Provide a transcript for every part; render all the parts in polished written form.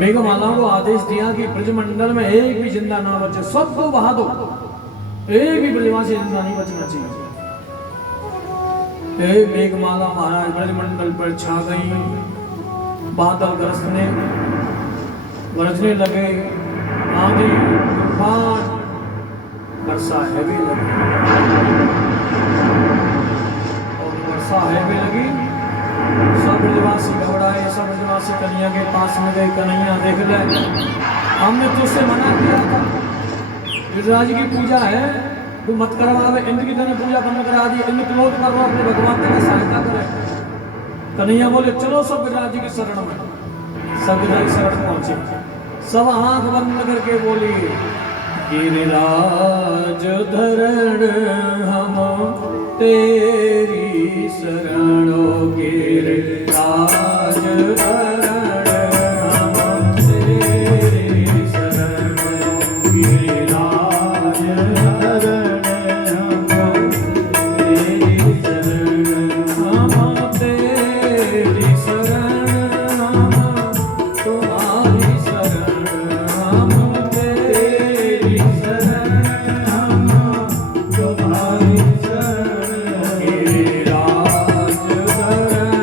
मेघमाला को आदेश दिया कि ब्रजमंडल में एक भी जिंदा ना बचे, सबको बहा दो, एक भी ब्रजवासी जिंदा नहीं बचना चाहिए। मेघमाला महाराज ब्रजमंडल पर छा गई, बादल गरजने लगे, आंधी तूफान वर्षा हैवी लगी, और वर्षा हैवी लगी। सब ब्रजवासी घबराए, सब ब्रजवासी कन्हैया के पास में गए, कन्हैया देख ले, हमने तुझसे मना किया था, गिरिराज की पूजा है, तू मत करवावे, इंद्र की तरह पूजा बंद करा दी, इंद्र क्रोध कर रहा, अपने भगवान तेरा सहायता करे। कन्हैया बोले चलो सब गिरिराज की शरण में। सब गिरिराज शरण पहुंचे, सब आंख बंद करके बोली, गिरिराज धरण हम तेरी शरणो, गिरिराज धरण हम तेरी शरणो, गिरिराज धरण हम तेरी शरण, हम तेरी शरण, हम तुम्हारी शरण, हम तेरी शरण, हम तुम्हारी शरण, गिरिराज धरण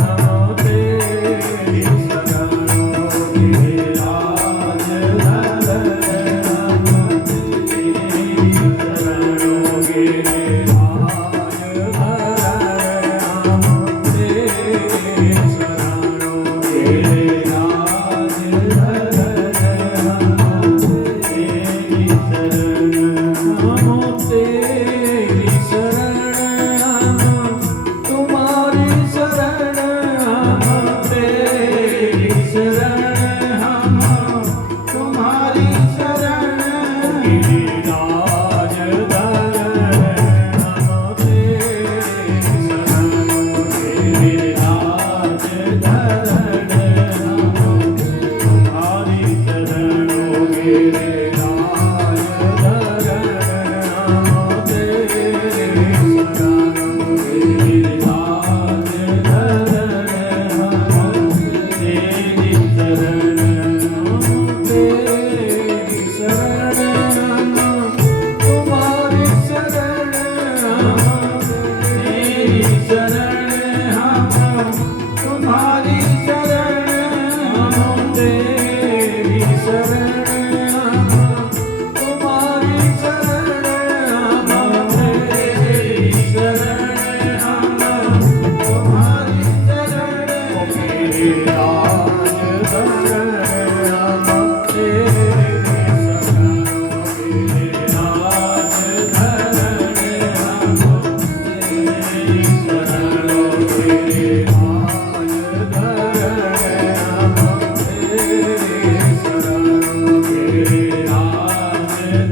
हम तेरी शरण, गिरिराज धरण हम तेरी शरण, गिरिराज धरण हम तेरी शरण, गिरिराज धरण हम तेरी शरण, हम तेरी शरण, हम तुम्हारी शरण, हम तेरी शरण, हम तुम्हारी शरण, गिरिराज धरण हम तेरी शरण, गिरिराज धरण हम तुम्हारी शरण, गिरिराज धरण हम तेरी शरण, गिरिराज धरण हम तेरी शरण, हम तेरी शरण, हम तुम्हारी शरण, हम तेरी शरण, हम तुम्हारी शरण, हम तेरी शरण, हम तुम्हारी शरण, हम तेरी शरण, हम तुम्हारी शरण, गिरिराज धरण हम तेरी शरण, गिरिराज धरण हम तेरी शरण, गिरिराज धरण हम तेरी शरण, गिरिराज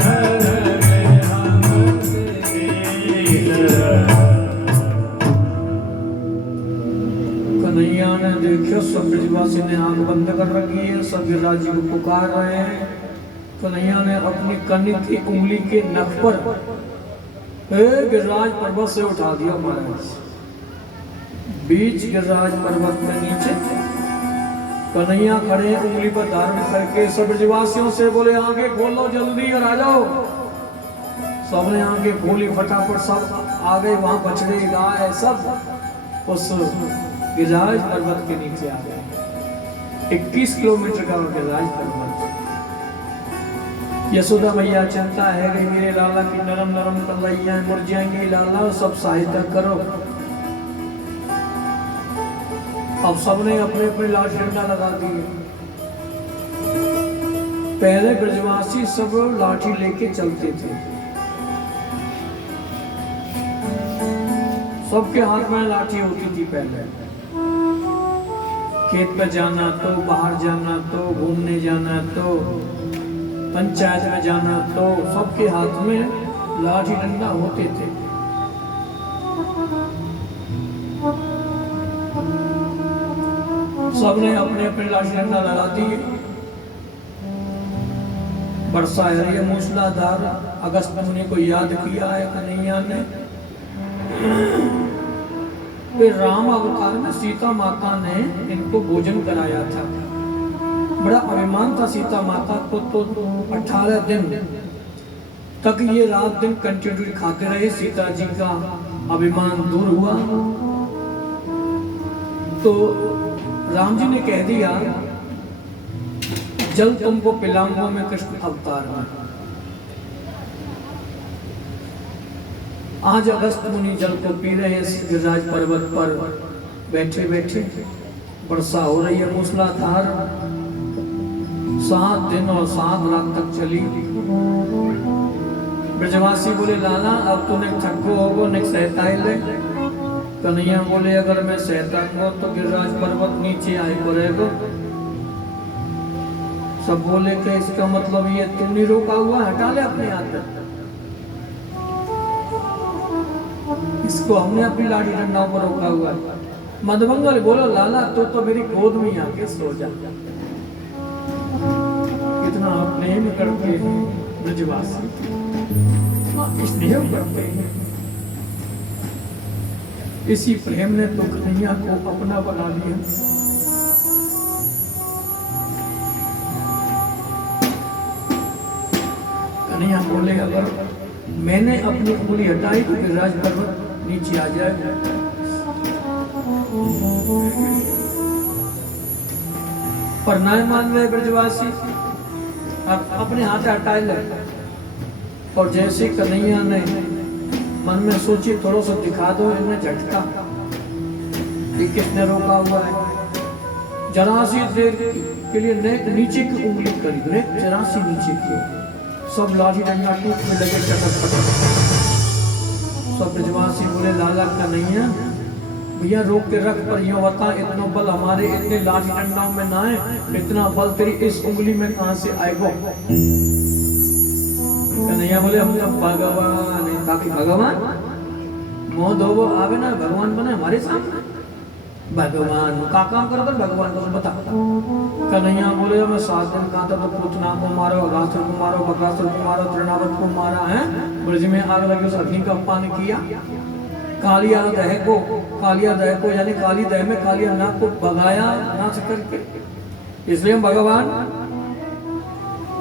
धरण हम तेरी शरण। कन्हैया ने देखो सब ब्रजवासी ने आंख बंद कर रखी है, सब गिरिराज जी को पुकार रहे हैं। कन्हैया ने अपनी कन्नी की उंगली के नख पर गिरिराज पर्वत से उठा दिया महाराज, बीच गिरिराज पर्वत में नीचे कन्हैया खड़े उंगली पर धारण करके सब ब्रजवासियों से बोले आंखें खोलो जल्दी और आ जाओ। सबने आंखें खोली, फटाफट सब आ गए, वहां बछड़े गाय सब उस गिरिराज पर्वत के नीचे आ गए। 21 किलोमीटर का गिरिराज पर्वत। यशोदा मैया चिंता है कि मेरे लाला की नरम नरम कलैया मुड़ जाएंगी, लाला सब सहायता करो। अब सबने अपने अपने लाल डंडा लगा दिए। पहले ब्रजवासी सब लाठी लेके चलते थे, सबके हाथ में लाठी होती थी। पहले खेत पर जाना तो, बाहर जाना तो, घूमने जाना तो, पंचायत में जाना तो सबके हाथ में लाठी डंडा होते थे। सबने अपने अपने लाठी डंडा लगा दिए। वर्षा है रही है मूसलाधार। अगस्त महीने को याद किया है कन्हैया ने, फिर राम अवतार में सीता माता ने इनको भोजन कराया था। बड़ा अभिमान था सीता माता को, तो 18 दिन तक ये रात दिन कंटिन्यू खाते रहे। सीता जी का अभिमान दूर हुआ तो राम जी ने कह दिया जल तुमको पिलाऊंगा मैं कृष्ण अवतार में। आज अगस्त मुनि जल को पी रहे हैं गिरिराज पर्वत पर बैठे बैठे। वर्षा हो रही है मूसलाधार, 7 दिन और 7 रात तक चली। ब्रजवासी बोले लाला अब तूने थको होगो ने सहता ले। कन्हैया बोले अगर मैं सहता हूँ तो गिरिराज पर्वत नीचे आए पड़ेगा। सब बोले कि इसका मतलब ये तू नहीं रोका हुआ, हटा ले अपने हाथ। इसको हमने अपनी लाठी डंडा पर रोका हुआ है। मधुमंगल बोलो लाला तो मेरी गोद में आके सो जा। कितना प्रेम करते हैं ब्रजवासी, स्नेह करते हैं। इसी प्रेम ने तो कन्हैया को अपना बना लिया। कन्हैया बोले अगर मैंने अपनी उंगली हटाई तो गिरिराज पर्वत नीचे आ जाए। पर नहीं मान रहे ब्रजवासी, अब अपने हाथ हटाए लगे। और जैसे कन्हैया ने मन में सोची थोड़ा सा दिखा दो इन्हें झटका कि किसने रोका हुआ है। जरा सी देर के लिए नीचे की उंगली करी, जरा सी नीचे की, सब लाठी डंडा टूट में लगे चटक पटक। सब ब्रजवासी बोले लाला कन्हैया भैया रोक के रख, पर यह बता इतना बल हमारे इतने लाठी डंडाओं में ना है, इतना बल तेरी इस उंगली में कहां से आएगा। कन्हैया बोले हम तो भगवान है, ताकि भगवान मोह दो आवे ना भगवान बने हमारे सामने। भगवान का काम करो तो भगवान को बता। कन्हैया बोले मैं 7 दिन कहा था तो पूतना को मारो, अगासुर को मारो, बकासुर को मारो, तृणावत को मारा है, ब्रज में आग लगी उस अग्नि का पान किया। कालिया दह को यानी काली दह में कालिया नाग को भगाया नाच करके, इसलिए भगवान।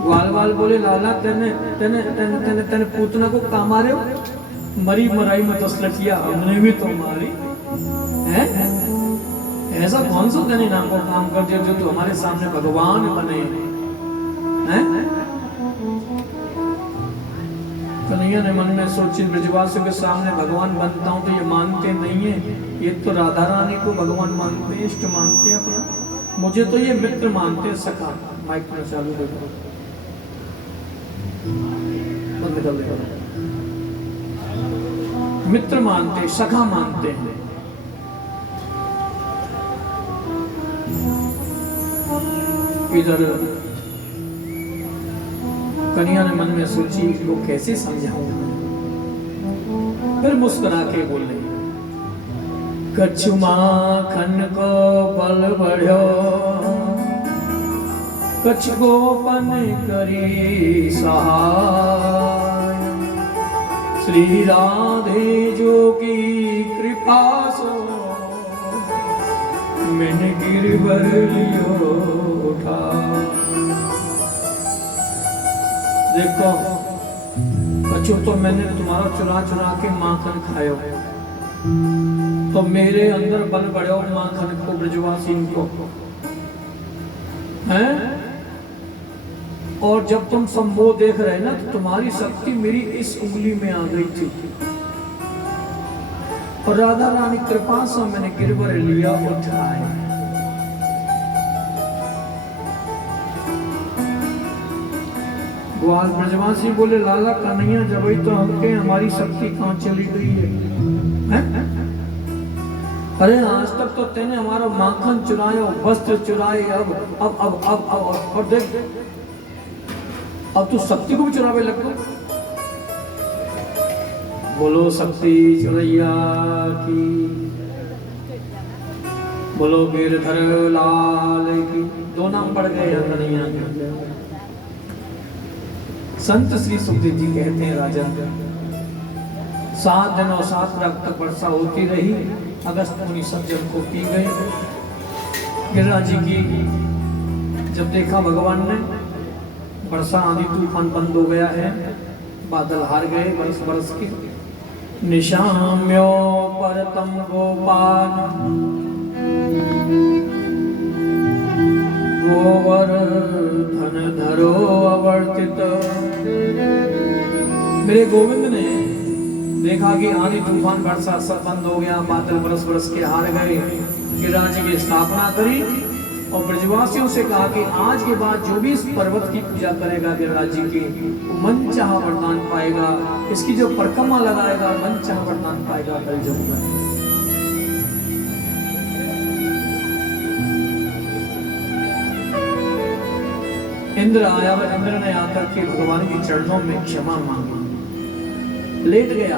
ग्वाल बोले लाला तेने तेने तेने तेने तेने पूतना को काम मारे हो, मरी मराई में 10 लठिया हमने भी तो मारी है। ऐसा कौन सा तेने नाम को काम कर दिया जो तू हमारे सामने भगवान बने हैं। कन्हैया ने मन में सोची ब्रजवासियों के सामने भगवान बनता हूं तो ये मानते नहीं है, ये तो राधा रानी को भगवान मानते हैं, इष्ट मानते हैं अपना। मुझे तो ये मित्र मानते हैं, सखा। माइक में चालू देखो, मित्र मानते, सखा मानते हैं। इधर कन्हैया ने मन में सोची वो कैसे समझाऊं। फिर मुस्कुरा के बोले कछु माखन को बल बढ़ो, कछ गोपन करी सहाय। श्री राधे जो की कृपा सो, मैंने गिरवर लियो उठा। देखो कछु तो मैंने तुम्हारा चुरा चुरा के माखन खायो, तो मेरे अंदर बल बढ़ो माखन को, ब्रजवासी को हैं। और जब तुम संभो देख रहे ना तो तुम्हारी शक्ति मेरी इस उंगली में आ गई थी, और राधा रानी कृपा से मैंने गिरवर लिया उठाए। ग्वाल ब्रजवासी बोले लाला कन्हैया जब ही तो हमके हमारी शक्ति कहां चली गई है? अरे आज तक तो तेने हमारा माखन चुराया, वस्त्र चुराए, अब और देख अब तू शक्ति को भी चुरावे लग गया। बोलो शक्ति चुरैया की, बोलो गिरधर लाल की। 2 नाम पड़ गए कन्हैया के। संत श्री सुखदेव जी कहते हैं राजा 7 दिन और 7 रात तक वर्षा होती रही। अगस्त मुनि सब जल को पी गए। गिरिराज जी की जब देखा भगवान ने वर्षा आंधी तूफान बंद हो गया है, बादल हार गए बरस बरस के, निशाम्यो परतम गोपाल गोवर्धन धरो अवर्तित। मेरे गोविंद ने देखा कि आंधी तूफान वर्षा सब बंद हो गया, बादल बरस बरस के हार गए, गिरिराज की स्थापना करी और ब्रजवासियों से कहा कि आज के बाद जो भी इस पर्वत की पूजा करेगा गिरिराज जी की, वो मन चाहा वरदान पाएगा। इसकी जो परिक्रमा लगाएगा मन चाहा वरदान पाएगा। कल जाऊंगा इंद्र आया और इंद्र ने आकर के भगवान के चरणों में क्षमा मांगी, लेट गया।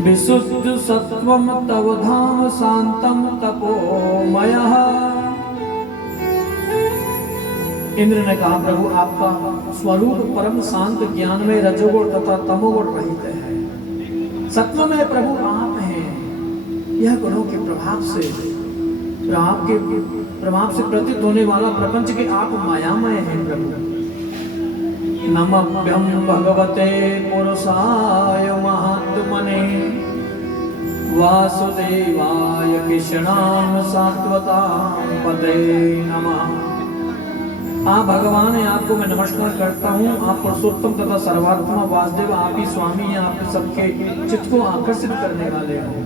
विशुद्ध सत्वम तव धाम शांतम तपोमयः। इंद्र ने कहा प्रभु आपका स्वरूप परम शांत ज्ञान में रजोगुण तथा तमोगुण रहित है। सत्व में प्रभु आप हैं, यह गुणों के प्रभाव से, आपके प्रभाव से प्रतीत होने वाला प्रपंच के आप मायामय हैं प्रभु। नमभ्यं भगवते पुरुषाय महात्मने वासुदेवाय कृष्णाय सात्वतां पते नमः। आप भगवान हैं, आपको मैं नमस्कार करता हूँ। आप पुरुषोत्तम तथा सर्वात्मा वासुदेव, आप ही स्वामी हैं, आप सबके चित्त को आकर्षित करने वाले हो।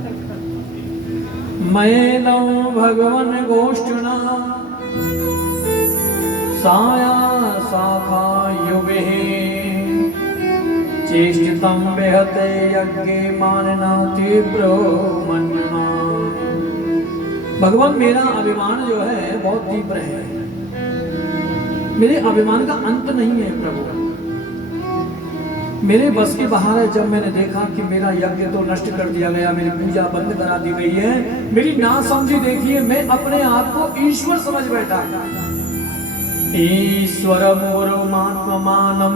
मैनं भगवन गोष्ठना साया शाखा युगे चेष्टितं बेहते यज्ञे मानना तीव्रो मन्यमा। भगवान मेरा अभिमान जो है बहुत तीव्र है, मेरे अभिमान का अंत नहीं है प्रभु। मेरे बस के बाहर है। जब मैंने देखा कि मेरा यज्ञ तो नष्ट कर दिया गया, मेरी पूजा बंद करा दी गई है, मेरी नासमझी देखिए, मैं अपने आप को ईश्वर समझ बैठा। ईश्वरं गुरुमात्मानं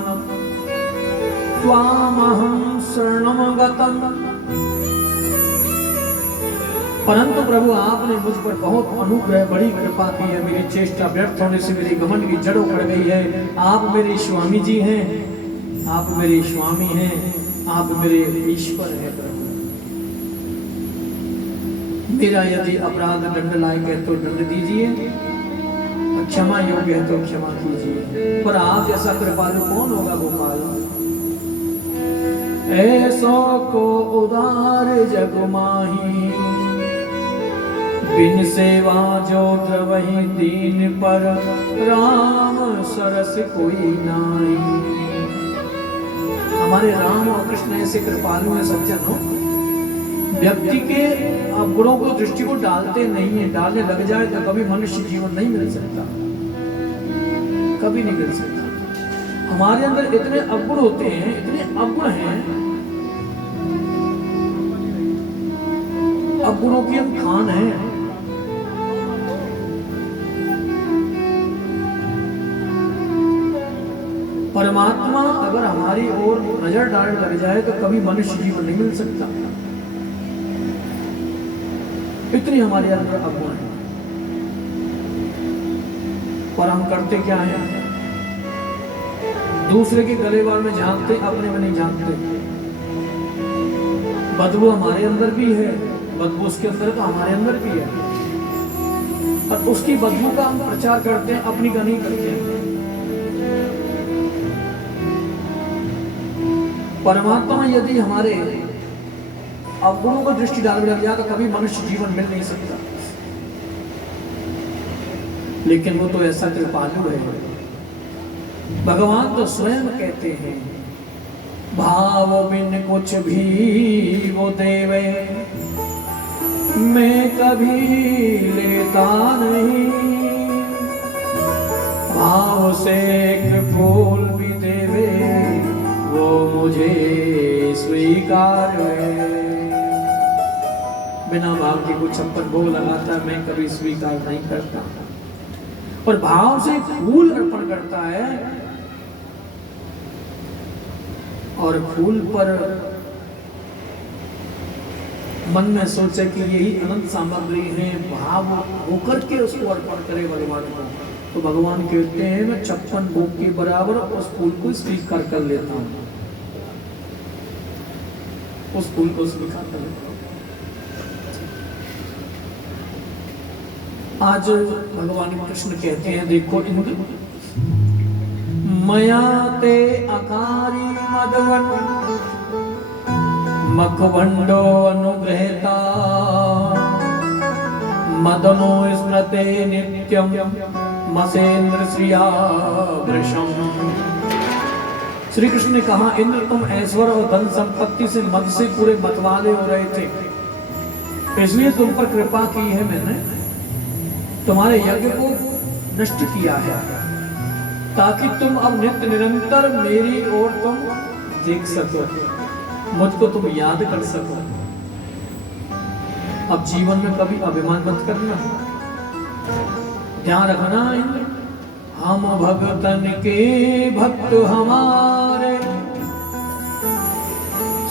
त्वामहं शरणं गतम्। परंतु प्रभु आपने मुझ पर बहुत अनुग्रह, बड़ी कृपा की है। मेरी चेष्टा व्यर्थ होने से मेरी घमंड की जड़ उखड़ गई है। आप मेरे स्वामी जी हैं, आप मेरे स्वामी हैं, आप मेरे ईश्वर हैं प्रभु। मेरा यदि अपराध दंड लायक है तो दंड दीजिए, क्षमा योग्य है तो क्षमा कीजिए। पर आप जैसा कृपालु कौन होगा गोपाल। ऐसो को उदार जग माही, बिन सेवा जो द्रवहि दीन पर, राम सरस कोई नाई। हमारे राम और कृष्ण ऐसे कृपालु हैं सज्जन हो, व्यक्ति के अवगुणों को दृष्टि को डालते नहीं है। डालने लग जाए तो कभी मनुष्य जीवन नहीं मिल सकता, कभी नहीं मिल सकता। हमारे अंदर इतने अवगुण होते हैं, इतने अवगुण हैं, अवगुणों की हम खान हैं। परमात्मा अगर हमारी ओर नजर डालने लग जाए तो कभी मनुष्य जीवन नहीं मिल सकता। इतनी हमारे अंदर अवगुण है। पर हम करते क्या है, दूसरे के गलेवार में झांकते, अपने में नहीं झांकते। बदबू हमारे अंदर भी है, बदबू उसके अंदर तो हमारे अंदर भी है, और उसकी बदबू का हम प्रचार करते हैं, अपनी का नहीं करते हैं। परमात्मा यदि हमारे अवगुणों को दृष्टि डालने लग जाए तो कभी मनुष्य जीवन मिल नहीं सकता। लेकिन वो तो ऐसा कृपालु है। भगवान तो स्वयं कहते हैं, भाव बिन कुछ भी वो देवे, मैं कभी लेता नहीं। भाव से एक फूल भी देवे, वो मुझे स्वीकार है। बिना भाव के कुछ छप्पन भोग लगाता मैं कभी स्वीकार नहीं करता। और भाव से फूल अर्पण करता है, और फूल पर मन में सोचे कि यही अनंत सामग्री है, भाव होकर के उसको अर्पण करे भगवान को, तो भगवान कहते हैं मैं 56 भोग के बराबर उस फूल को स्वीकार कर लेता हूँ, उस फूल को स्वीकार कर लेता हूँ। आज भगवान कृष्ण कहते हैं देखो इंद्र, मया ते अकारी मदवन मखवंडो अनुग्रहता मदनो स्मृते नित्यम मसेन्द्र श्रिया वृषम। श्री कृष्ण ने कहा इंद्र तुम ऐश्वर्य और धन संपत्ति से मद से पूरे मतवाले हो रहे थे, इसलिए तुम पर कृपा की है मैंने, तुम्हारे यज्ञ को नष्ट किया है ताकि तुम अब नित्य निरंतर मेरी ओर तुम देख सको, मुझको तुम याद कर सको। अब जीवन में कभी अभिमान मत करना, ध्यान रखना इंद्र, हम भगतन के भक्त हमारे,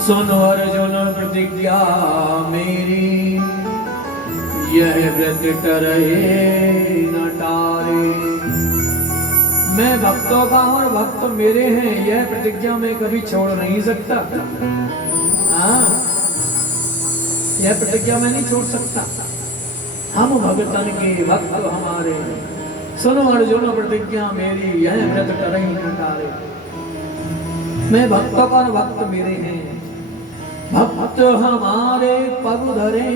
सुन अर्जुन प्रतिज्ञा मेरी, यह व्रत टरे न टारे। मैं भक्तों का और भक्त मेरे हैं, यह प्रतिज्ञा मैं कभी छोड़ नहीं सकता। हाँ, यह प्रतिज्ञा मैं नहीं छोड़ सकता। हम भगतन के भक्त हमारे, सुनो अर्जुन प्रतिज्ञा मेरी, यह व्रत टरे न टारे। मैं भक्तों का और भक्त मेरे हैं, भक्त हमारे पग धरे,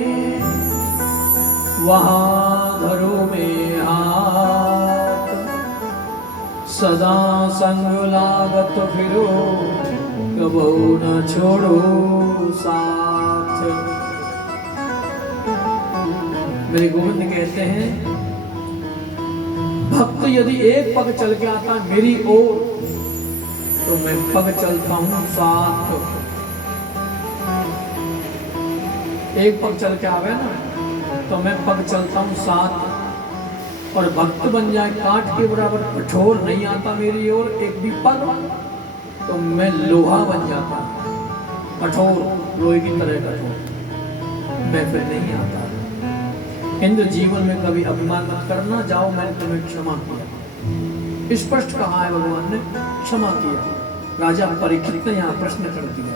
वहां धरो में हाथ, सदा संग लागत फिरो, कबो न छोड़ो साथ। मेरे गोविंद कहते हैं भक्त यदि एक पग चल के आता है मेरी ओर, तो मैं पग चलता हूं साथ। एक पग चल के आवे ना तो मैं पग चलता हूं साथ, और भक्त बन जाए काट के बराबर कठोर नहीं आता मेरी ओर एक भी पग, तो मैं लोहा बन जाता हूं, कठोर लोहे की तरह कठोर, मैं फिर नहीं आता। इंद्र जीवन में कभी अभिमान मत करना, जाओ मैंने तुम्हें क्षमा किया, स्पष्ट कहा है भगवान ने, क्षमा किया। राजा परीक्षित ने यहाँ प्रश्न कर दिया,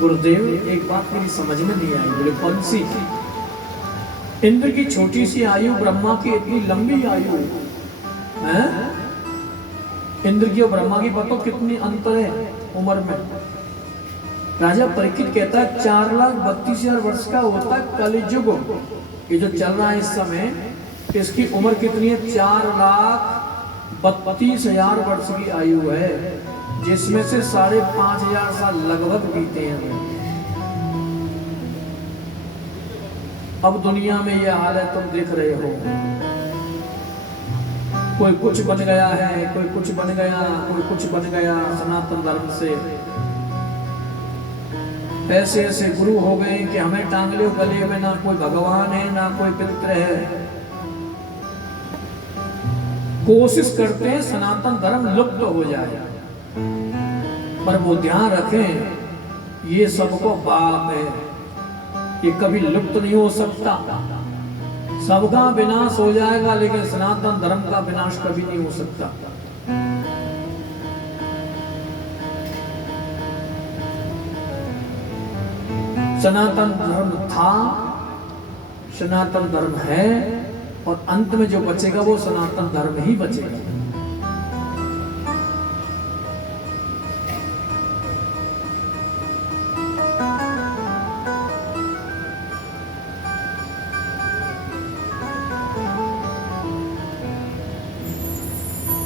गुरुदेव एक बात मेरी समझ में नहीं आई। बोले कौन सी? इंद्र की छोटी सी आयु, ब्रह्मा की इतनी लंबी आयु है। इंद्र की और ब्रह्मा की पता कितनी अंतर है उम्र में। राजा परीक्षित कहता है 4,32,000 वर्ष का होता है कलियुग, ये जो चल रहा है इस समय, इसकी उम्र कितनी है? 4,32,000 वर्ष की आयु है, जिसमें से 5,500 साल लगभग बीते हैं। अब दुनिया में ये हाल है, तुम देख रहे हो, कोई कुछ बन गया है, कोई कुछ बन गया, कोई कुछ बन गया। सनातन धर्म से ऐसे ऐसे गुरु हो गए कि हमें टांग लो गले में, ना कोई भगवान है ना कोई पितृ है। कोशिश करते हैं सनातन धर्म लुप्त हो जाए, पर वो ध्यान रखें ये सबको बाप है, ये कभी लुप्त नहीं हो सकता। सबका विनाश हो जाएगा, लेकिन सनातन धर्म का विनाश कभी नहीं हो सकता। सनातन धर्म था, सनातन धर्म है, और अंत में जो बचेगा वो सनातन धर्म ही बचेगा।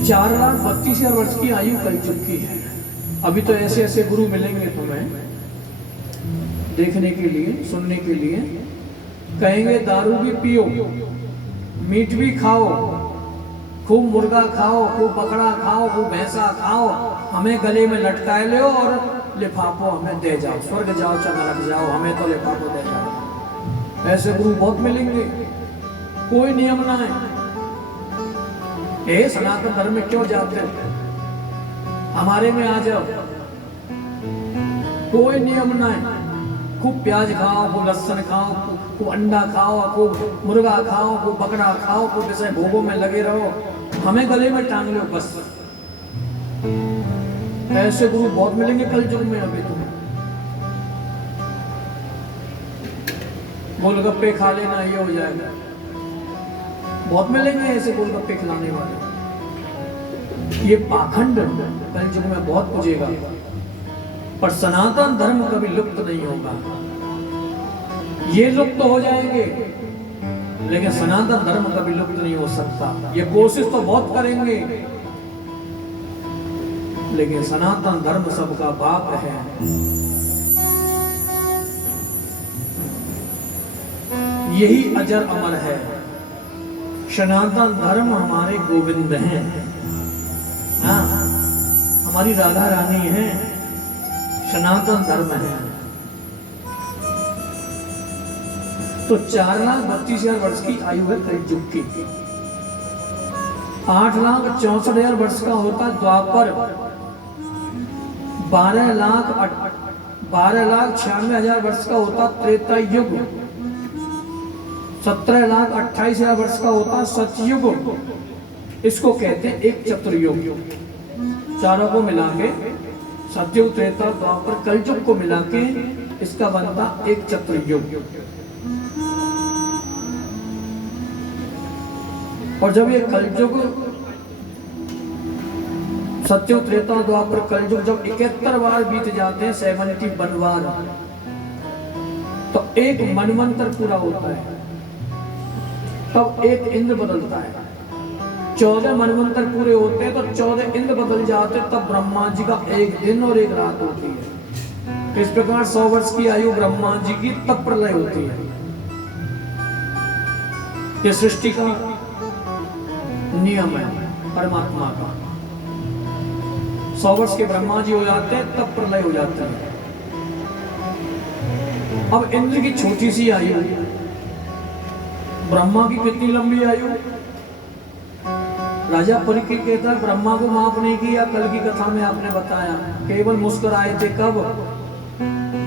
चार 4,32,000 वर्ष की आयु कल चुकी है। अभी तो ऐसे ऐसे गुरु मिलेंगे तुम्हें देखने के लिए, सुनने के लिए, कहेंगे दारू भी पियो, मीट भी खाओ, खूब मुर्गा खाओ, खूब बकरा खाओ, खूब भैंसा खाओ, हमें गले में लटकाए लो और लिफाफो हमें दे जाओ, स्वर्ग जाओ चाहे नरक जाओ, हमें तो लिफाफो दे जाओ। ऐसे गुरु बहुत मिलेंगे, कोई नियम ना है। सनातन धर्म में क्यों जाते हो, हमारे में आ जाओ, कोई नियम ना है, खूब प्याज खाओ, खूब लहसुन खाओ, खूब अंडा खाओ, खूब मुर्गा खाओ, खूब बकरा खाओ, खूब ऐसे भोगों में लगे रहो, हमें गले में टांग लो बस। ऐसे गुरु बहुत मिलेंगे कल युग में। अभी तुम्हें गोलगप्पे खा लेना ये हो जाएगा, बहुत मिलेंगे ऐसे गोलगप्पे खिलाने वाले। ये पाखंड कल युग में बहुत पूजेगा, पर सनातन धर्म कभी लुप्त नहीं होगा। ये लुप्त हो जाएंगे लेकिन सनातन धर्म कभी लुप्त नहीं हो सकता। ये कोशिश तो बहुत करेंगे लेकिन सनातन धर्म सबका बाप है। यही अजर अमर है। सनातन धर्म हमारे गोविंद हैं, हाँ हमारी राधा रानी है, सनातन धर्म है। तो 4,32,000 वर्ष की आयु है कलयुग की। 8,64,000 वर्ष का होता द्वापर, 12,96,000 वर्ष का होता त्रेता युग, 17,28,000 वर्ष का होता सतयुग। इसको कहते हैं एक चतुर्युग। चारों को मिला के सतयुग, त्रेता, द्वापर, कलयुग को मिला के इसका बनता एक चतुर्युग। और जब ये कलयुग, सतयुग, त्रेता, द्वापर, कलयुग जब 71 बार बीत जाते हैं, 71 बार, तो एक मनवंतर पूरा होता है। तब एक इंद्र बदलता है। 14 मनवंतर पूरे होते हैं तो 14 इंद्र बदल जाते, तब ब्रह्मा जी का एक दिन और एक रात होती है। इस प्रकार 100 वर्ष की आयु ब्रह्मा जी की, तब प्रलय होती है। ये सृष्टि का नियम है परमात्मा का। 100 वर्ष के ब्रह्मा जी हो जाते हैं, तब प्रलय हो जाता है। अब इंद्र की छोटी सी आयु, ब्रह्मा की कितनी लंबी आयु? राजा परीक्षित कहता है ब्रह्मा को माफ नहीं किया। कल की कथा में आपने बताया, केवल मुस्कुराए थे कब?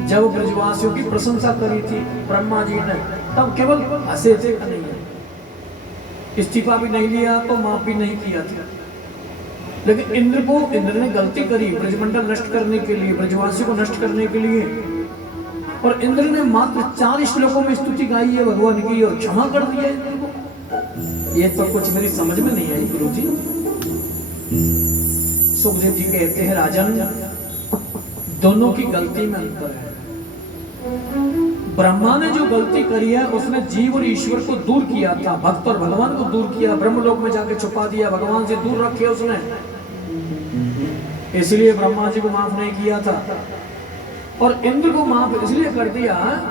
जब ब्रजवासियों की प्रशंसा करी थी ब्रह्मा जी ने, तब केवल हंसे थे। नहीं, इस्तीफा भी नहीं लिया तो माफ भी नहीं किया था। लेकिन इंद्र ने गलती करी ब्रजमंडल नष्ट करने के लिए, ब्रजवासियों को नष्ट करने के लिए, और इंद्र ने मात्र 4 श्लोकों में स्तुति गाई है भगवान की और क्षमा कर दिया इंद्र को। ये तो कुछ मेरी समझ में नहीं आई गुरु जी। सुखदेव जी कहते हैं राजन, दोनों की गलती में अंतर है। ब्रह्मा ने जो गलती करी है उसने जीव और ईश्वर को दूर किया था, भक्त और भगवान को दूर किया, ब्रह्मलोक में जाके छुपा दिया, भगवान से दूर रखे उसने, इसलिए ब्रह्मा जी को माफ नहीं किया था। और इंद्र को माफ इसलिए कर दिया,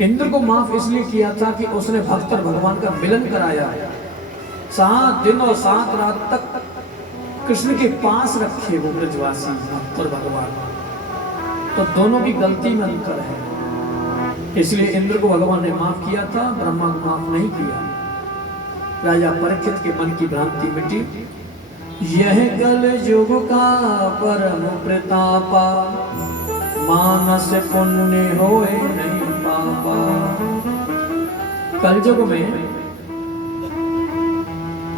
इंद्र को माफ इसलिए किया था कि उसने भक्त और भगवान का मिलन कराया। 7 दिन और 7 रात तक कृष्ण के पास रखे वो ब्रजवासी भक्त और भगवान। तो दोनों की गलती में अंतर है, इसलिए इंद्र को भगवान ने माफ किया था, ब्रह्मा को माफ नहीं किया। राजा परीक्षित के मन की भ्रांति मिटी। यह कल युग का परम प्रतापा, मानस पुण्य होए नहीं पापा। कल युग में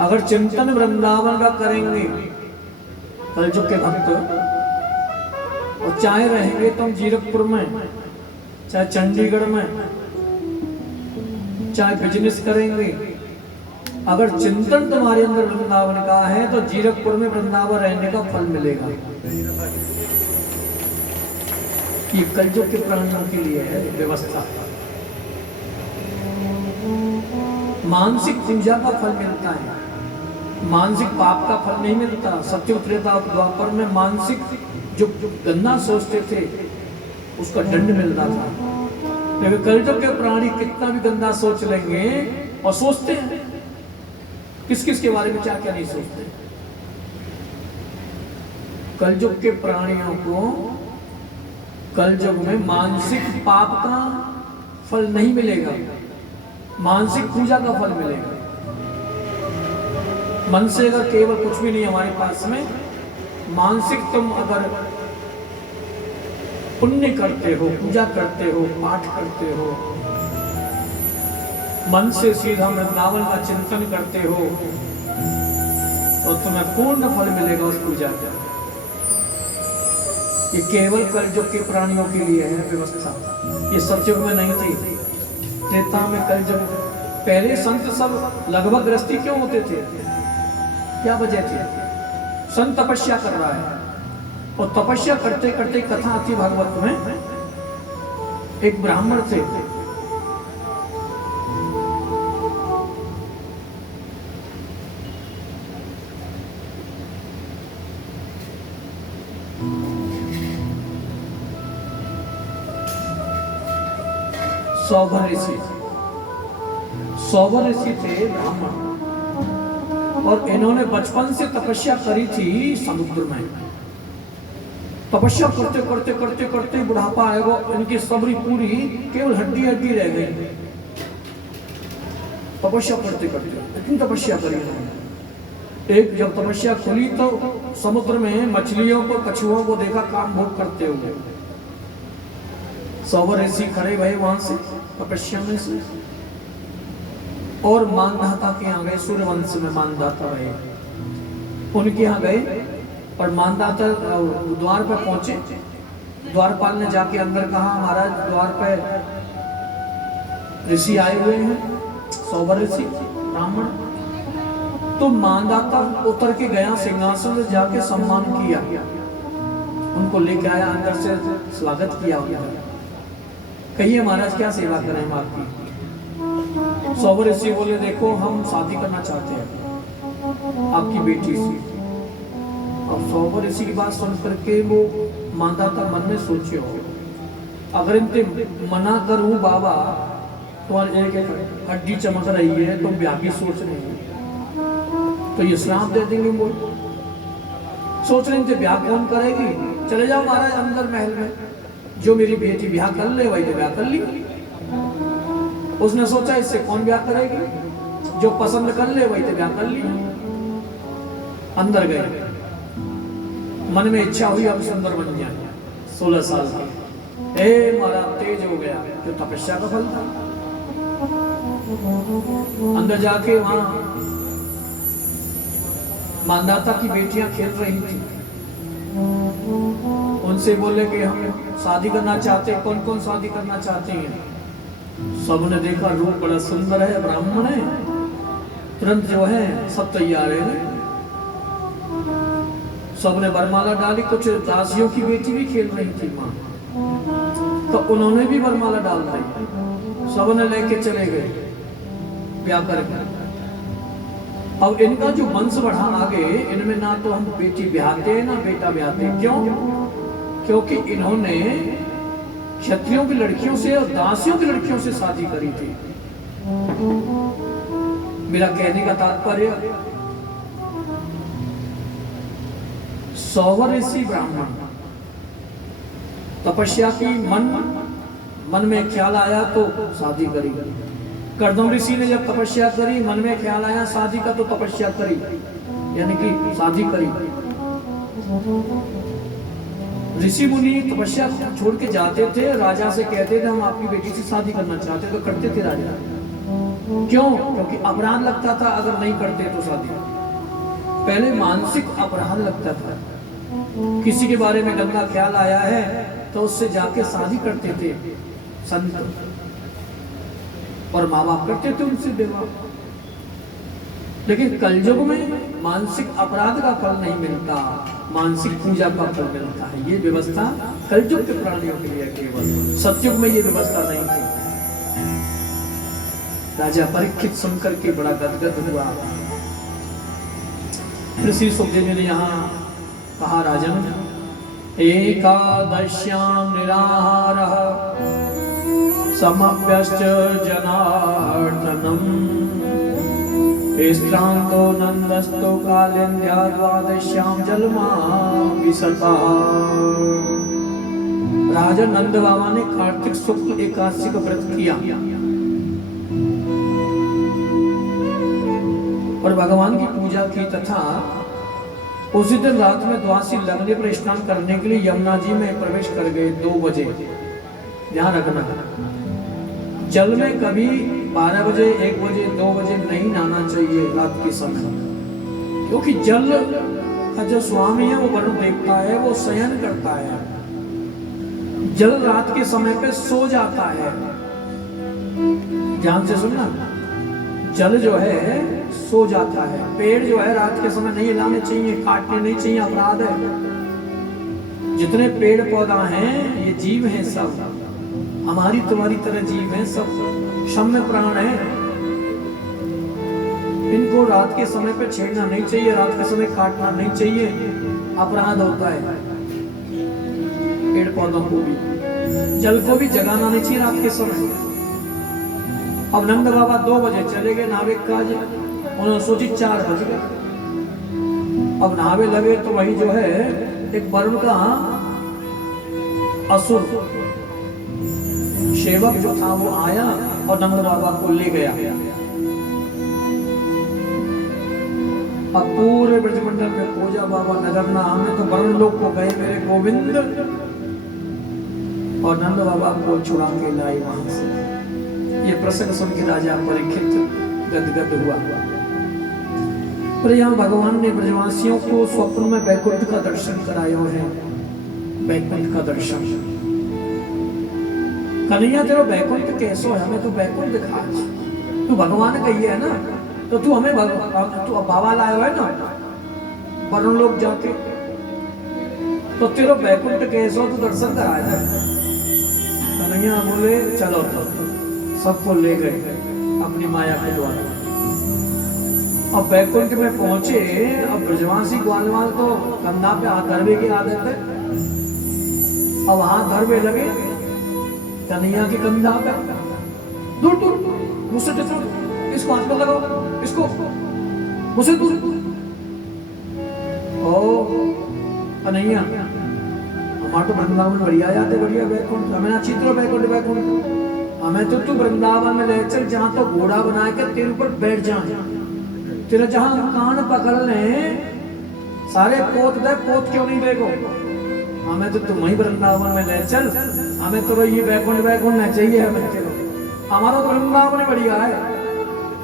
अगर चिंतन वृंदावन का करेंगे कल युग के भक्त, और चाहे रहेंगे तुम जीरकपुर में, चाहे चंडीगढ़ में, चाहे बिजनेस करेंगे, अगर चिंतन तुम्हारे अंदर वृंदावन का है तो जीरकपुर में वृंदावन रहने का फल मिलेगा। ये कलयुग के प्राणियों के लिए है व्यवस्था। मानसिक पूजा का फल मिलता है, मानसिक पाप का फल नहीं मिलता। सत्युग, त्रेता, द्वापर में मानसिक जो गंदा सोचते थे उसका दंड मिलता था। लेकिन कलयुग के प्राणी कितना भी गंदा सोच लेंगे, और सोचते हैं किस किस के बारे में क्या क्या नहीं सोचते। कलयुग के प्राणियों को कलयुग में मानसिक पाप का फल नहीं मिलेगा, मानसिक पूजा का फल मिलेगा। मन से अगर केवल कुछ भी नहीं हमारे पास में, मानसिक तुम अगर पुण्य करते हो, पूजा करते हो, पाठ करते हो, मन से सीधा वृंदावन का चिंतन करते हो, तो तुम्हें पूर्ण फल मिलेगा उस पूजा का। ये केवल कलयुग के प्राणियों के लिए है व्यवस्था, ये सतयुग में नहीं थी। त्रेता में कलयुग, पहले संत सब लगभग गृहस्थी क्यों होते थे? क्या वजह थी? संत तपस्या कर रहा है और तपस्या करते करते कथा आती भागवत में, एक ब्राह्मण थे, सौभर ऋषि। सौभर ऋषि थे ब्राह्मण, और इन्होंने बचपन से तपस्या करी थी समुद्र में। तपस्या करते करते करते करते बुढ़ापा आएगा, इनकी सबरी पूरी केवल हड्डी हड्डी रह गई। तपस्या करते करते इतनी तपस्या करी। एक जब तपस्या खुली तो समुद्र में मछलियों को, कछुओं को देखा काम भोग करते हुए। सौभर ऋषि खड़े भये वहां से तपस्या में से, और मानधाता के यहाँ गए। सूर्यवंश में मानधाता रहे, उनके यहाँ गए और मानधाता द्वार पर पहुंचे। द्वारपाल ने जाके अंदर कहा, महाराज द्वार पर ऋषि आए हुए हैं, सौभर ऋषि ब्राह्मण। तो मानधाता उतर के गया, सिंहासन से जाके सम्मान किया, उनको लेके आया, अंदर से स्वागत किया। कहिए महाराज क्या सेवा करें हम आपकी? सौभर ऋषि बोले, देखो हम शादी करना चाहते हैं आपकी बेटी से। अब सौभर ऋषि की बात सुन करके वो मानधाता मन में सोचे हो, अगर इनसे मना करूं बाबा, तुम्हारे एक हड्डी चमक रही है, तुम ब्याह की सोच रही है, तो ये श्राप दे देंगे। वो सोच रहे थे ब्याह कौन करेगी, चले जाओ महाराज अंदर महल में, जो मेरी बेटी ब्याह कर ले वही तो ब्याह कर ली। उसने सोचा इससे कौन ब्याह करेगी, जो पसंद कर ले वही तो ब्याह कर ली। अंदर गए, मन में इच्छा हुई अब सुंदर बन जाए। 16 साल के मारा तेज हो गया, जो तपस्या का फल था। अंदर जाके वहां मानधाता की बेटियां खेल रही थी, उनसे बोले कि हम शादी करना चाहते हैं, कौन कौन शादी करना चाहते हैं? सबने देखा रूप बड़ा सुंदर है, ब्राह्मण है, तुरंत जो है सब तैयार है। सबने वरमाला डाली, कुछ दासियों की बेटी भी खेल रही थी मां, तो उन्होंने भी वरमाला डाल दी, सबने लेके चले गए ब्याह करके। अब इनका जो वंश बढ़ा आगे, इनमें ना तो हम बेटी ब्याहते हैं ना बेटा ब्याहते। क्यों? क्योंकि इन्होंने क्षत्रियों की लड़कियों से और दासियों की लड़कियों से शादी करी थी। मेरा कहने का तात्पर्य, सौभर ऋषि ब्राह्मण तपस्या की, मन में ख्याल आया तो शादी करी। कर्दम ऋषि ने जब तपस्या करी, मन में ख्याल आया शादी का तो तपस्या करी, यानी कि शादी करी। ऋषि मुनि तपस्या छोड़ के जाते थे, राजा से कहते थे हम आपकी बेटी से शादी करना चाहते, तो करते थे राजा। क्यों? क्योंकि अपराध लगता था अगर नहीं करते तो शादी। पहले मानसिक अपराध लगता था, किसी के बारे में गंदा ख्याल आया है तो उससे जाके शादी करते थे संत, और माँ बाप करते थे उनसे विवाह। लेकिन कलयुग में मानसिक अपराध का फल नहीं मिलता, मानसिक पूजा का फल मिलता है। ये व्यवस्था कलयुग के प्राणियों के लिए केवल, सतयुग में ये व्यवस्था नहीं थी। राजा परीक्षित सुनकर के बड़ा गदगद हुआ। ऋषि सुखदेव ने यहाँ कहा, राजन एकादश्याम निराहारः समप्यश्च जनार्दनम् श्रांतो नंदस्तो कालिंद्या द्वादश्याम जलमा विसता। राजा नंद बाबा ने कार्तिक शुक्ल एकादशी का व्रत किया और भगवान की पूजा की, तथा उसी दिन रात में द्वादशी लगने पर स्नान करने के लिए यमुना जी में प्रवेश कर गए 2 बजे। ध्यान रखना, जल में कभी 12 बजे, 1 बजे, 2 बजे नहीं नहाना चाहिए रात के समय, क्योंकि जल का जो स्वामी है वो वरुण देखता है, वो शयन करता है। जल रात के समय पे सो जाता है। ध्यान से सुनना, जल जो है सो जाता है। पेड़ जो है रात के समय नहीं हिलाने चाहिए, काटने नहीं चाहिए, अपराध है। जितने पेड़ पौधा हैं ये जीव हैं, सब हमारी तुम्हारी तरह जीव हैं, सब क्षम्य प्राण है। इनको रात के समय पे छेड़ना नहीं चाहिए, रात के समय काटना नहीं चाहिए, अपराध होता है। पेड़ पौधों को भी, जल को भी जगाना नहीं चाहिए रात के समय। अब नंद बाबा 2 बजे चले गए नाविक काज, उन्होंने सोची 4 बज गए। अब नहावे लगे तो वही जो है एक वरुण का असुर सेवक जो था वो आया और नंद बाबा को ले गया। अब पूरे ब्रजमंडल में पूजा बाबा नजर ना, हमें तो वरुण लोग को गए मेरे गोविंद, और नंद बाबा को छुड़ा के लाई वहां से। ये प्रसंग सुन के राजा परीक्षित गदगद हुआ। पर यहाँ भगवान ने ब्रजवासियों को स्वप्न में वैकुंठ का दर्शन कराया है। वैकुंठ का दर्शन, कन्हैया तेरा वैकुंठ कैसो है, हमें तो वैकुंठ दिखा। तू भगवान कही है ना, तो तू हमें तू बाबा लाया हुआ है ना वरुण लोग जाके, तो तेरा वैकुंठ कैसो तू दर्शन कराया है। कन्हैया बोले चलो, सबको ले गए अपनी माया के द्वारा। अब वैकुंठ में पहुंचे। अब ब्रजवासी ग्वालवाल तो कंधा पे हाथ धरवे की आदत है। अब हाथ धरवे लगे कन्हैया के कंधा पे, दूर दूर मुझसे दूर, इसको हाथ पर लगाओ, इसको मुझसे दूर। ओ कन्हैया, हमारे तो वृंदावन बढ़िया जाते, बढ़िया वैकुंठ, हमें ना चित्र वैकुंठ वैकुंठ, हमें तो तू वृंदावन में ले चल जहाँ तो घोड़ा बना के तेरे ऊपर बैठ जाए, तेरा जहाँ कान पकड़ ले सारे पोत दे, पोत क्यों नहीं देखो, हमें तो तुम ही वृंदावन में ले चल, हमें तो ये वैकुंठ वैकुंठ नहीं चाहिए, हमें चलो हमारा तो वृंदावन बढ़िया है।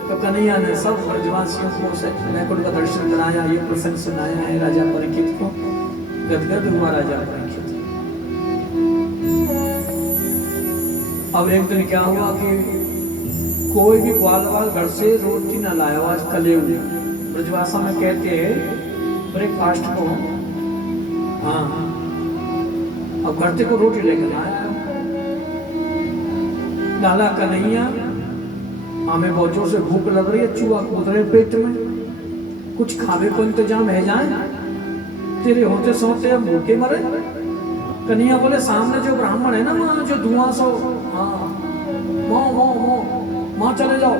तो कन्हैया ने सब ब्रजवासियों को वैकुंठ का दर्शन कराया। ये प्रसंग सुनाया है राजा परीक्षित को। गदगद हुआ राजा परीक्षित। अब एक दिन क्या हुआ कि कोई भी ग्वालवाल घर से रोटी ना लाया, आज कले हुए। ब्रजभाषा में कहते हैं ब्रेकफास्ट को, हाँ, अब घर से को रोटी लेकर आया। लाला कन्हैया, हमें बहुत जोर से भूख लग रही है, चूहा कूद रहे पेट में, कुछ खावे को इंतजाम है जाए, तेरे होते सोते हम भूखे मरे। कन्हैया बोले सामने जो ब्राह्मण है ना वहाँ जो धुआं सो, हाँ वहाँ चले जाओ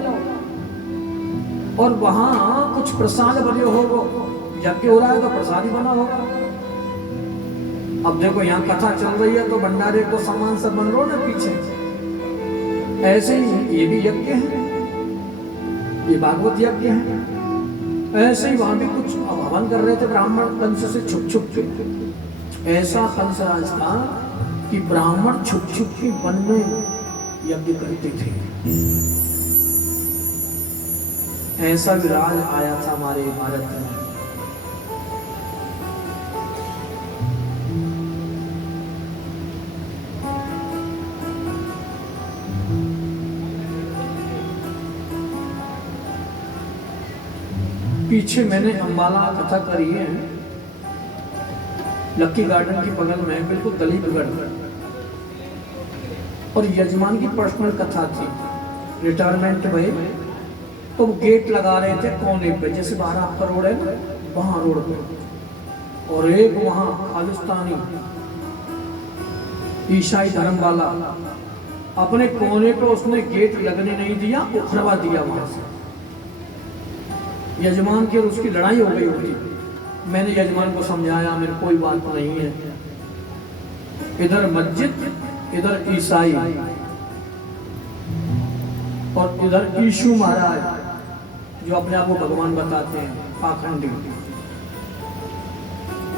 और वहाँ कुछ प्रसाद बने होगा, यज्ञ हो रहा है तो प्रसाद ही बना होगा। अब देखो यहाँ कथा चल रही है तो भंडारे को सामान सब बन रहा ना पीछे, ऐसे ही ये भी यज्ञ है, ये भागवत यज्ञ है। ऐसे ही वहां भी कुछ हवन कर रहे थे ब्राह्मण कंस से छुप छुप के। ऐसा कंसराज था कि ब्राह्मण छुप छुप के वन में यज्ञ करते थे। ऐसा विराज आया था हमारे भारत में। पीछे मैंने अंबाला कथा करी है, लक्की गार्डन के बगल में बिल्कुल दलीपगढ़, और यजमान की पर्सनल कथा थी। रिटायरमेंट हुए तो गेट लगा रहे थे कोने पे, जैसे बाहर आपका रोड है ना वहां रोड पे, और एक वहां खालिस्तानी ईसाई धर्म वाला अपने कोने पे उसने गेट लगने नहीं दिया, उखड़वा दिया वहां से। यजमान की और उसकी लड़ाई हो गई होगी। मैंने यजमान को समझाया मेरे कोई बात नहीं है, इधर मस्जिद, इधर ईसाई और इधर यीशु महाराज जो अपने आप को भगवान बताते हैं, पाखंडी।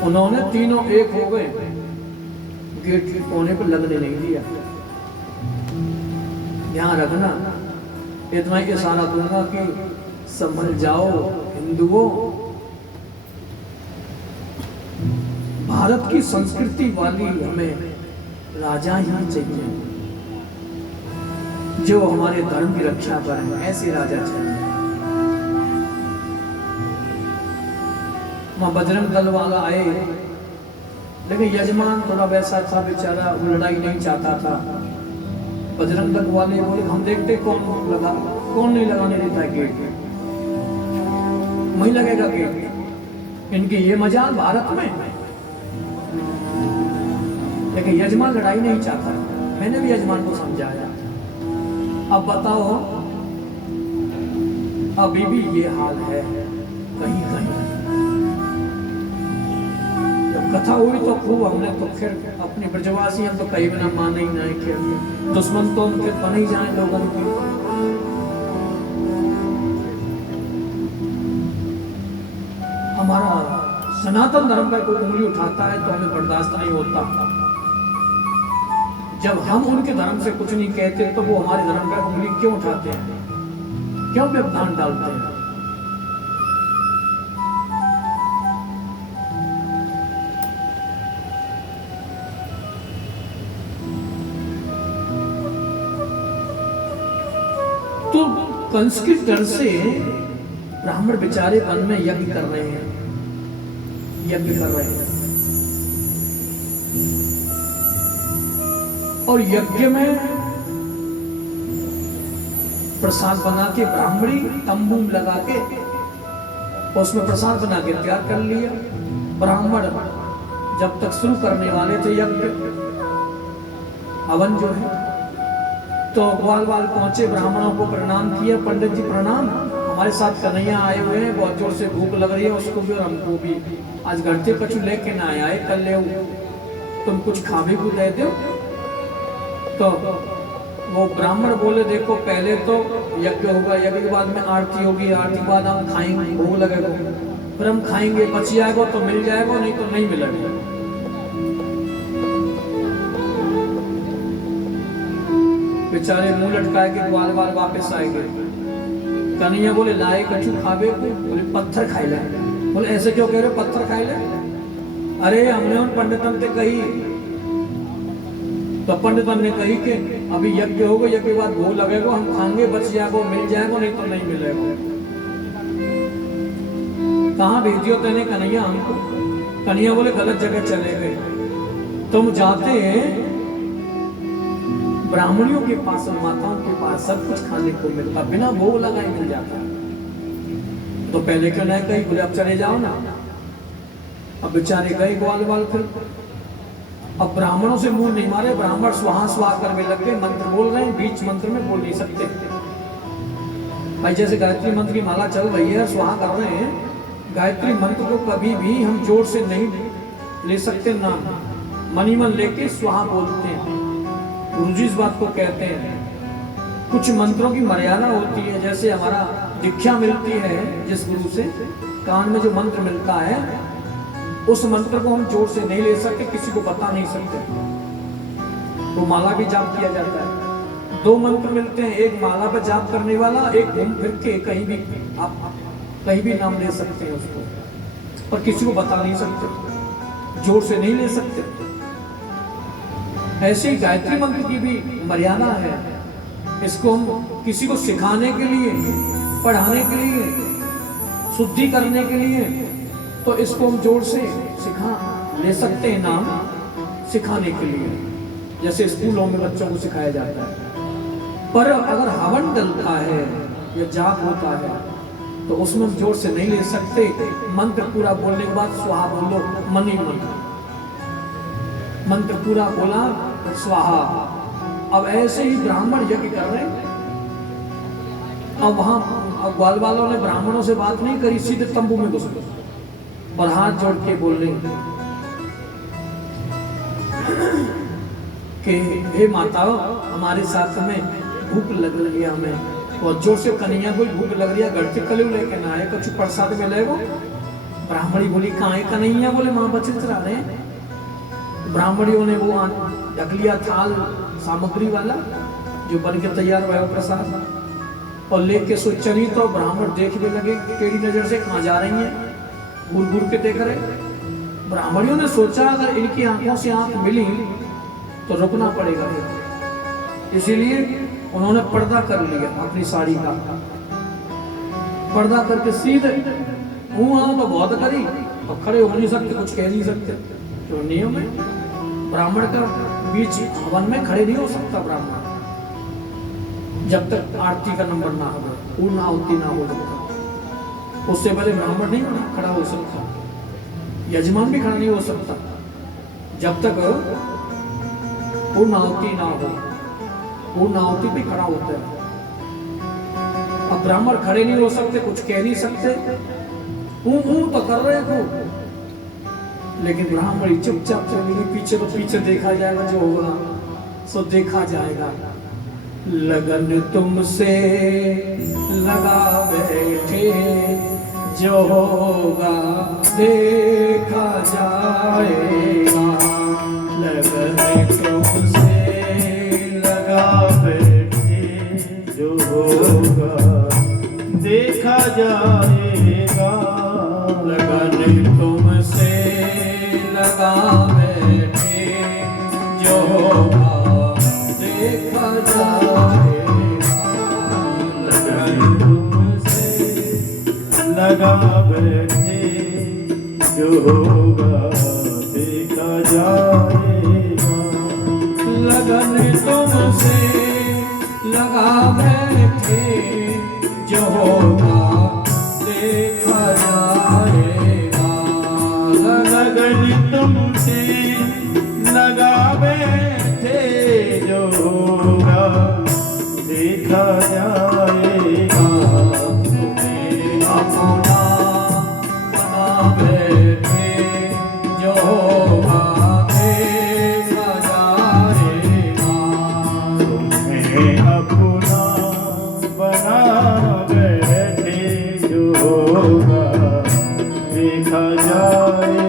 उन्होंने तीनों एक हो गए, गेट के कोने पर लगने नहीं दिया। ध्यान रखना, इतना ही इशारा दूंगा कि संभल जाओ हिंदुओं। भारत की संस्कृति वाली हमें राजा ही चाहिए जो हमारे धर्म की रक्षा करें, ऐसे राजा चाहिए। वहां बजरंग दल वाला आए, लेकिन यजमान थोड़ा वैसा था बेचारा, वो लड़ाई नहीं चाहता था। बजरंग दल वाले बोले हम देखते कौन नहीं लगाने देता है गेट, वही लगेगा गेट, इनकी ये मजाल भारत में। लेकिन यजमान लड़ाई नहीं चाहता, मैंने भी यजमान को समझाया। अब बताओ, अभी भी ये हाल है कहीं कहीं। जब कथा हुई तो खूब हमने तो फिर अपने ब्रजवासी हम तो कहीं बिना माने ही नहीं कि दुश्मन तो उनके बन ही जाए लोगों के। हमारा सनातन धर्म का कोई उंगली उठाता है तो हमें बर्दाश्त नहीं होता। जब हम उनके धर्म से कुछ नहीं कहते तो वो हमारे धर्म पर उंगली क्यों उठाते हैं, क्यों व्यवधान डालते हैं? तो कंस के डर से ब्राह्मण बेचारे वन में यज्ञ कर रहे हैं, और यज्ञ में प्रसाद बना के ब्राह्मणी तंबू लगा के उसमें प्रसाद बना के तैयार कर लिया। ब्राह्मण जब तक शुरू करने वाले थे यज्ञ हवन जो है, तो ग्वाल पहुंचे, ब्राह्मणों को प्रणाम किया। पंडित जी प्रणाम, हमारे साथ कन्हैया आए हुए हैं, बहुत जोर से भूख लग रही है उसको भी और हमको भी। आज घर से कछु लेके ना आए, कल ले तुम कुछ खा भी दे दो। तो वो ब्राह्मण बोले देखो पहले तो यज्ञ होगा, यज्ञ के बाद में आरती होगी, आरती के बाद हम खाएंगे, भूख लगेगा, फिर हम खाएंगे, बच जाएगा तो मिल जाएगा, नहीं तो नहीं मिलेगा। बेचारे मुंह लटकाए के ग्वाल वापस आएंगे। कन्हैया बोले लाए कछु खावे को, बोले पत्थर खाए ले। बोले ऐसे क्यों कह रहे हो, पत्थर खाए ले? अरे हमने उन पंडितन से कही, तो पंडितन ने कही कि अभी यज्ञ होगा, यज्ञ के बाद भूख लगेगा, हम खाएंगे, बच जाएगा, मिल जाएगा, नहीं तो नहीं मिलेगा। कहाँ भेजियो तेने कन्हैया हमको? कन्हैया बोले गलत जगह चले गए, तुम जाते हैं ब्राह्मणियों के पास और माताओं के पास सब कुछ खाने को मिलता, बिना भोग लगाए मिल जाता। तो पहले क्यों नहीं कही? बोले अब चले जाओ ना। अब बेचारे गए ग्वाल फिर अब ब्राह्मणों से मुंह नहीं मारे, ब्राह्मण स्वाहा करने लग गए, मंत्र बोल रहे हैं, बीच मंत्र में बोल नहीं सकते भाई। जैसे गायत्री मंत्र की माला चल रही है, स्वाहा कर रहे हैं, गायत्री मंत्र को कभी भी हम जोर से नहीं ले सकते, ना मनी मन लेके स्वाहा बोलते हैं। गुरुजी इस बात को कहते हैं। कुछ मंत्रों की मर्यादा होती है, जैसे हमारा दीक्षा मिलती है जिस गुरु से, कान में जो मंत्र मिलता है उस मंत्र को हम जोर से नहीं ले सकते, किसी को बता नहीं सकते। तो माला भी जाप किया जाता है, दो मंत्र मिलते हैं, एक माला पर जाप करने वाला, एक घूम फिर के कहीं भी आप कहीं भी नाम ले सकते हैं उसको, पर किसी को बता नहीं सकते, जोर से नहीं ले सकते। ऐसे ही गायत्री मंत्र की भी मर्यादा है, इसको हम किसी को सिखाने के लिए, पढ़ाने के लिए, शुद्धि करने के लिए, तो इसको हम जोर से सिखा ले सकते हैं नाम सिखाने के लिए, जैसे स्कूलों में बच्चों को सिखाया जाता है। पर अगर हवन डलता है या जाप होता है तो उसमें हम जोर से नहीं ले सकते। मंत्र पूरा बोलने के बाद स्वाहा बोलो, मनी मंत्र पूरा बोला स्वाहा। अब ऐसे ही ब्राह्मण यज्ञ कर रहे हैं। अब वहां ग्वाल वालों ने ब्राह्मणों से बात नहीं करी, सीधे तंबू में घुस गए और हाथ जोड़ के बोल रहे कि हे माता, हमारे साथ में भूख लग रही है हमें, और जोर से कन्हैया कोई भूख लग रही है, घर से कलू लेके ना आए, कुछ प्रसाद में ले ब्राह्मणी बोली कहाँ है कन्हैया? बोले माँ बच्चे चला रहे हैं। ब्राह्मणियों ने वो रख लिया थाल सामग्री वाला जो बन के तैयार हुआ प्रसाद, और लेके सो चली तो ब्राह्मण देखने लगे टेढ़ी नजर से कहाँ जा रही हैं, घूर घूर के देख रहे। ब्राह्मणियों ने सोचा अगर इनकी आंखों से आंख मिली तो रुकना पड़ेगा, इसीलिए उन्होंने पर्दा कर लिया अपनी साड़ी का। पर्दा करके सीधे मुंह तो बहुत करी और खड़े हो नहीं सकते, कुछ कह नहीं सकते, तो नियम है ब्राह्मण का बीच हवन में खड़े नहीं हो सकता ब्राह्मण जब तक आरती का नंबर ना हो, पूर्ण आहुति ना हो सकता। उससे पहले ब्राह्मण नहीं खड़ा हो सकता, यजमान भी खड़ा नहीं हो सकता जब तक पूर्ण आहुति ना हो। पूर्ण आहुति भी खड़ा होता है। अब ब्राह्मण खड़े नहीं हो सकते, कुछ कह नहीं सकते, तो कर रहे थे, लेकिन ब्राह्मणी चुपचाप चलेगी। पीछे तो पीछे देखा जाएगा, जो होगा सो देखा जाएगा। लगन तुमसे लगा बैठे, जो होगा देखा जाएगा। लगन तुमसे लगा बैठे, जो होगा देखा जाएगा। लगन तुमसे लगा बैठे, जो होगा देखा जाएगा। लगन तुमसे लगा बैठे, जो होगा देखा जाएगा। लगन तुमसे लगा बैठे, जो होगा देखा जाएगा। लगन तुमसे लगा बैठे, जो होगा देखा जाएगा। तुम्हें अपना बना बैठे, जो होगा देखा जाएगा। तुम्हें अपना बना बैठे, जो होगा देखा जाएगा।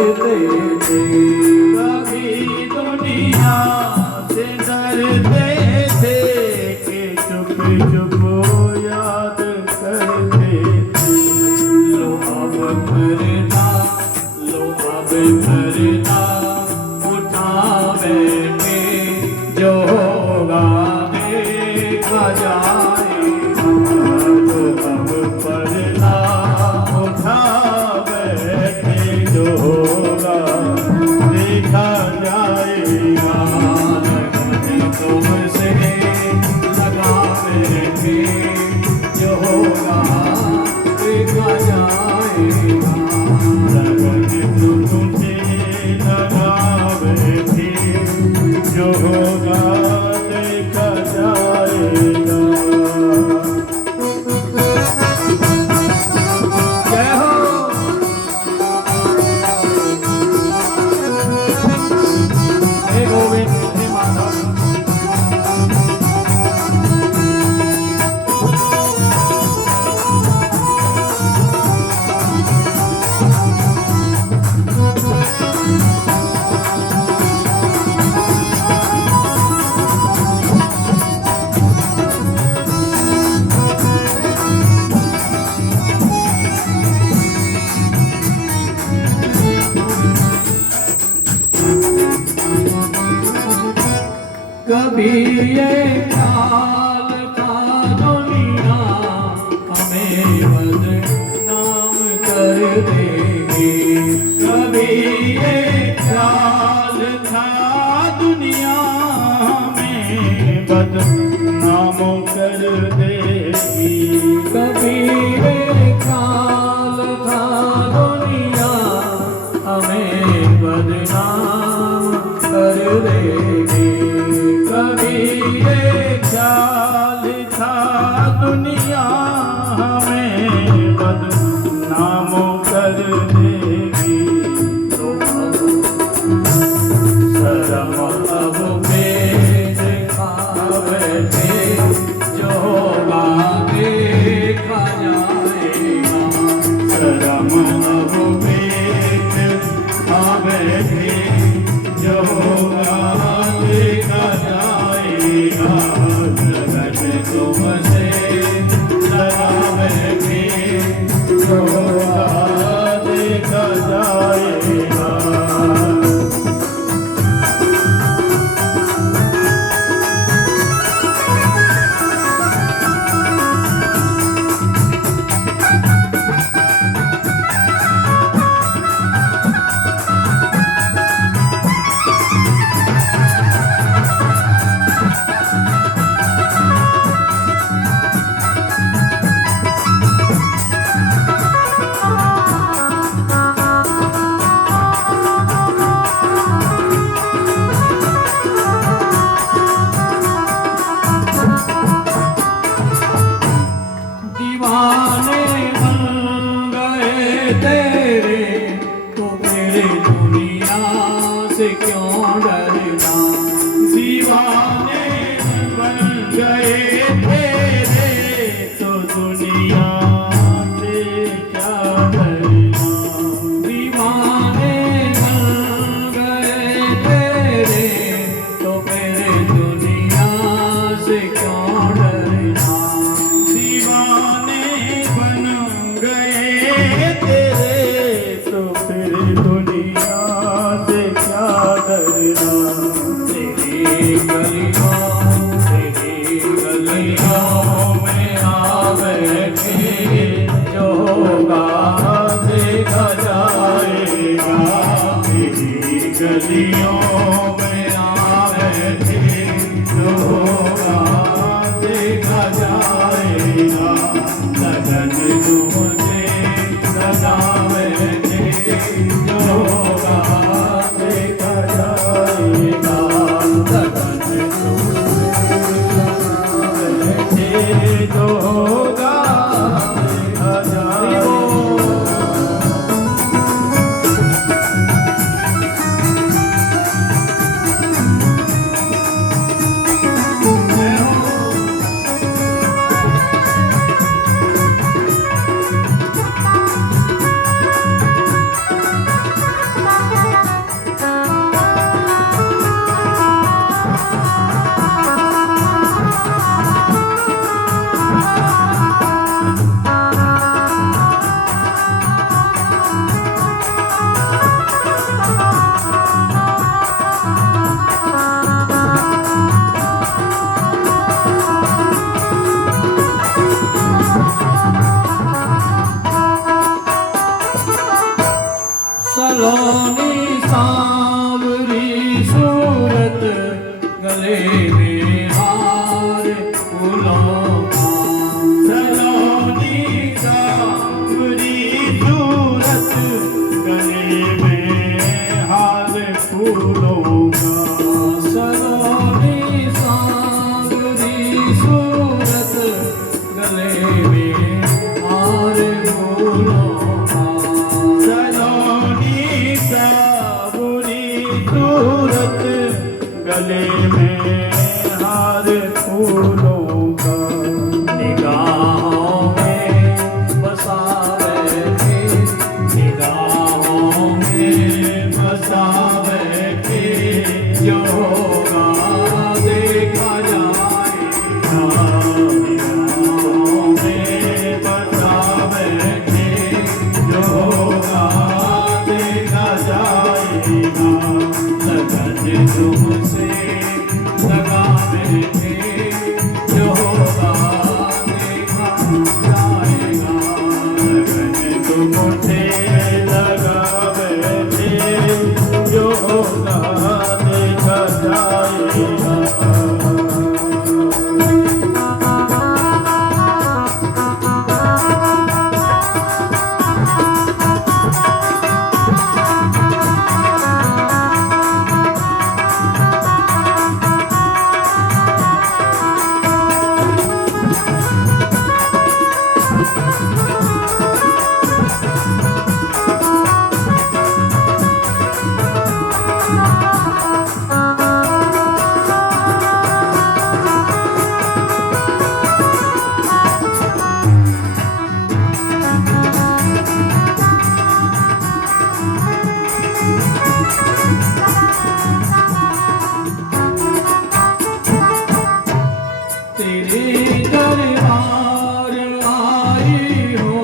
करते थे। कभी दुनिया से डरते थे कि चुप चुप याद करते थे। लो अब करना, लो अब करना, उठा बैठे जो होगा देखा जाएगा। तो अब पढ़ना उठा बैठे जो होगा देखा जाएगा। लगन तुमसे लगा बैठे जो होगा देखा जाएगा। लगन तुमसे लगा बैठे जो होगा देखा जाएगा। जय हो। हे गोविंद हे माधव। कभी ये ख्याल था दुनिया हमें बदनाम कर देगी। कभी ये ख्याल था दुनिया हमें बदनाम कर देगी। कभी ये ख्याल था दुनिया हमें बदनाम कर देगी। कभी ये ख्याल था दुनिया हमें बदनाम कर देगी। शर्म अब पेट खा बैठे जो होगा देखा जाएगा। शर्म अब पेट खा बैठे जो होगा देखा जाएगा। लगन तुमसे लगा बैठे जो होगा देखा जाएगा। दीवाने बन गए तेरे तो मेरे दुनिया से क्यों डरना। दीवाने बन गए तेरे तो दुनिया से क्या डरना। दीवाने बन गए तेरे तो मेरे दुनिया से क्यों डरना। दीवाने बन गए तेरे तो फिर दुनिया से क्या डरना। तेरी गलियों में आ बैठे जो होगा देखा जाएगा। तेरी गलियों में आ बैठे जो होगा देखा जाएगा। लगन तुमसे सदा बैठे जो होगा देखा जाएगा। लगन तुमसे बैठे जो होगा देखा जाएगा। गले में हार फूलों का, निगाहों में बसा बैठे, निगाहों में बसा बैठे, जो होगा देखा जाएगा। निगाहों में बसा बैठे, जो होगा देखा जाएगा। लगन तुमसे लगा बैठे, जो होगा देखा जाएगा। लगन तुमसे लगा बैठे, जो होगा देखा जाएगा। तेरे दरबार आई हो,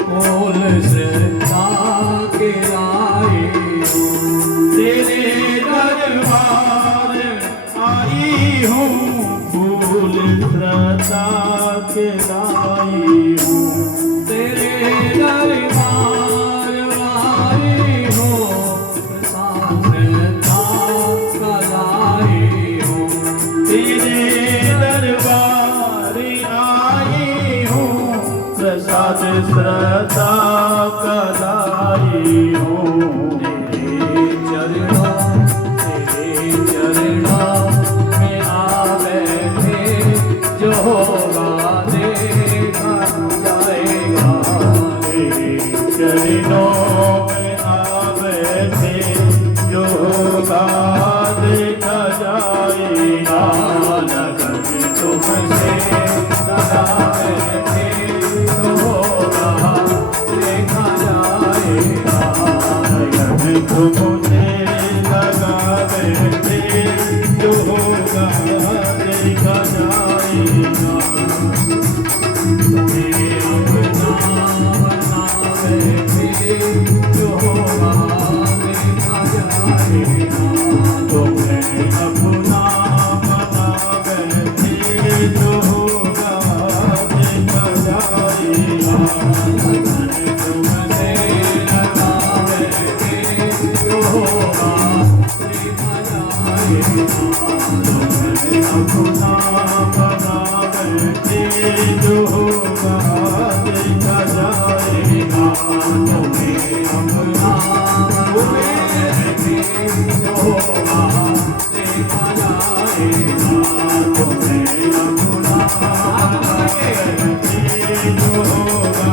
बोल श्रद्धा के आए हो। तेरे दरबार आई हूँ, फूल श्रद्धा के लाई हूँ। तेरे दरबार आई हो, श्रद्धा का लाई हो। तेरे दरबार आई हूँ, प्रसाद श्रद्धा कलाई हूँ। तेरे चरणों में आ बैठे, जो होगा देखा जाएगा। तेरे चरणों में आ बैठे, जो होगा देखा जाएगा। लगन तुमसे लगा बैठे, जो होगा देखा जाएगा। लगन तुमसे लगा बैठे, जो होगा देखा जाएगा। तुम्हें अपना बना बैठे, जो होगा देखा जाएगा। तुम्हें अपना बना बैठे, जो होगा देखा जाएगा। लगन तुमसे लगा बैठे, जो होगा देखा जाएगा। तुम्हें अपना बना बैठे, जो होगा देखा जाएगा। तुम्हें अपना बैठे, जो होगा देखा जाएगा। तुम्हें अपना बना बैठे, जो होगा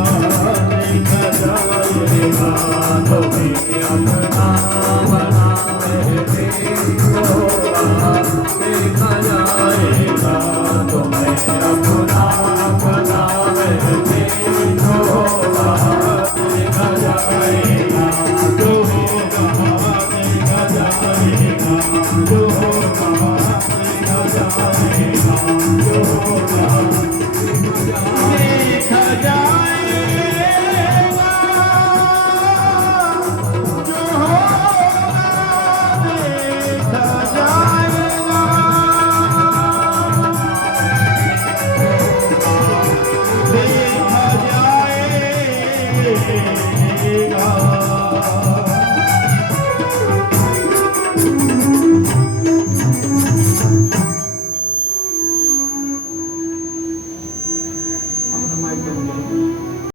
देखा जाएगा। तुम्हें अपना बना बैठे, जो होगा देखा जाएगा।